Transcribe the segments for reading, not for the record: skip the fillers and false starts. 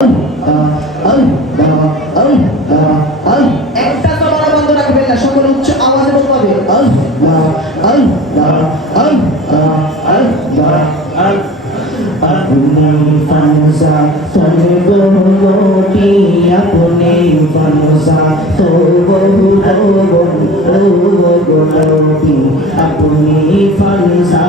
একটা তো বড় বন্ধ রাখবেন না, সকল উচ্চ আওয়াজে বলতে হবে আল্লাহ আল্লাহ আল্লাহ আল্লাহ। अपने फनसा तन गोलोटी अपने फनसा तो गोलोटी अपने फनसा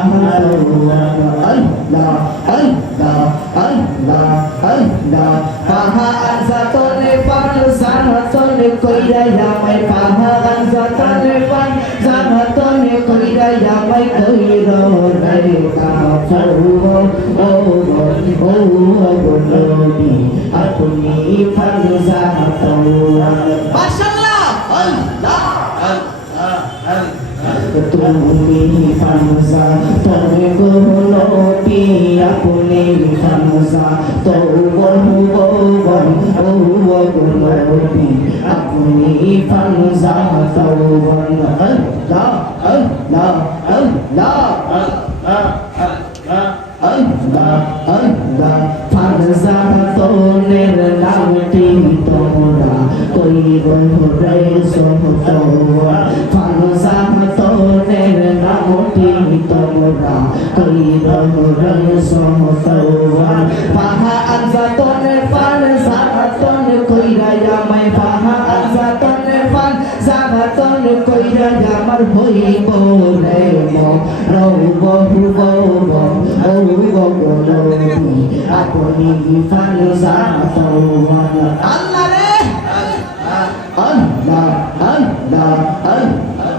আল্লাহ আল্লাহ আল্লাহ আল্লাহ। পাহাড় জাতনে পান জাতনে কইরা আমায়, পাহাড় জাতনে পান জাতনে কইরা আমায় কইরা রে কাফর ও গোলোটি अपने फनसा तो মাশাআল্লাহ আল্লাহ तुम्ही फनसा तन गोलोटी अपने फनसा तो गोलोटी अपने फनसा तो আল্লাহ আল্লাহ আল্লাহ আল্লাহ আল্লাহ। फनसा तोनेर नामटी तोरा कोई रे सोतो फनसा तोनेर नामटी तोरा कोई रे सोतो পাহাড় জাতনে পান জাতনে কইরা আমায়, পাহাড় জাতনে পান জাতনে কইরা আমার হইব রে রব হুব ও গোলোটি अपनी फनसा तो আল্লাহ রে আল্লাহ আল্লাহ আল্লাহ।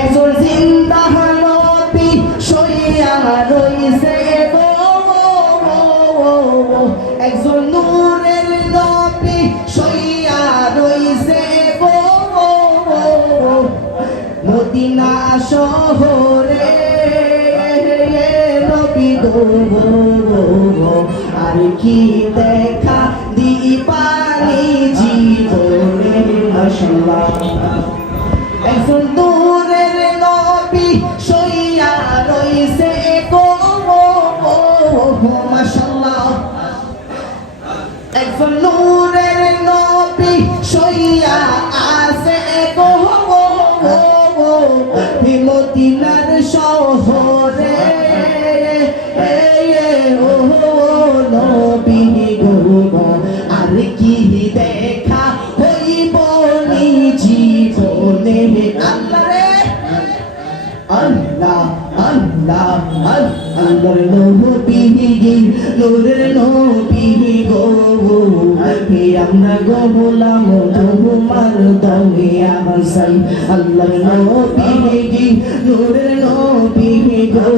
একজন জিন্দা নবী শুইয়া রইছে গো, একজন নূরের নবী শুইয়া রইছে গো মদিনা শহরে নবী গো। আর কি দেখা দিবানি জীবনে মাশাআল্লাহ। একজন দূরের নবী শুইয়া রইছে গো মাশাআল্লাহ। একজন নূরের নবী শুইয়া আছে গো মদিনার শহরে নবী গো। আর কি দেখা হইব নি জীবনে আল্লাহ রে আল্লাহ আল্লাহ আল্লাহর নবী নূরের নবী গো। হে আমরা গোলাম তোমার দয়া সাই, আল্লাহর নবী নূরের নবী গো।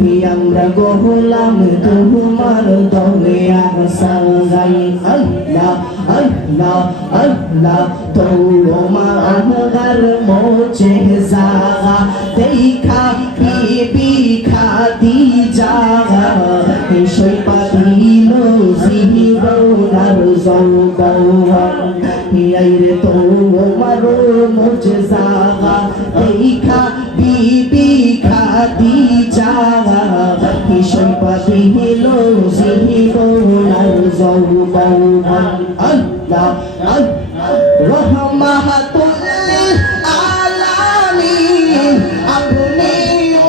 হে আমরা গোলাম তোমার দয়া সাই, আল্লাহ আল্লাহ আল্লাহ। তোমার মোচে জাগা দেখা বিবি খাদিজা সই পাদিল জীবনার যৌবন। আইরে তোমার মোচে জাগা দেখা বিবি খাদিজা সই পাদিল জীবনার যৌবন। আল্লাহ আল্লাহ রহমাতুল আলামিন আপনি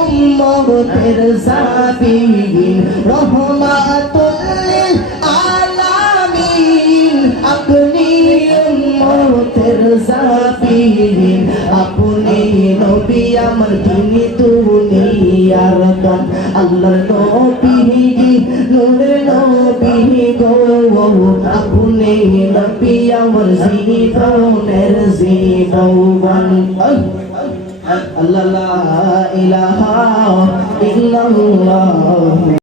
উম্মতের সাবিন, রহমাতুল আলামিন আপনি উম্মতের সাবিন। আপনি নবী আমার তিনি দুনিয়ার দন, আল্লাহর নবী নূরের নবী গো। আপনি নবী আমার জীবনের জীবন। আল্লাহ লা ইলাহা ইল্লাল্লাহ।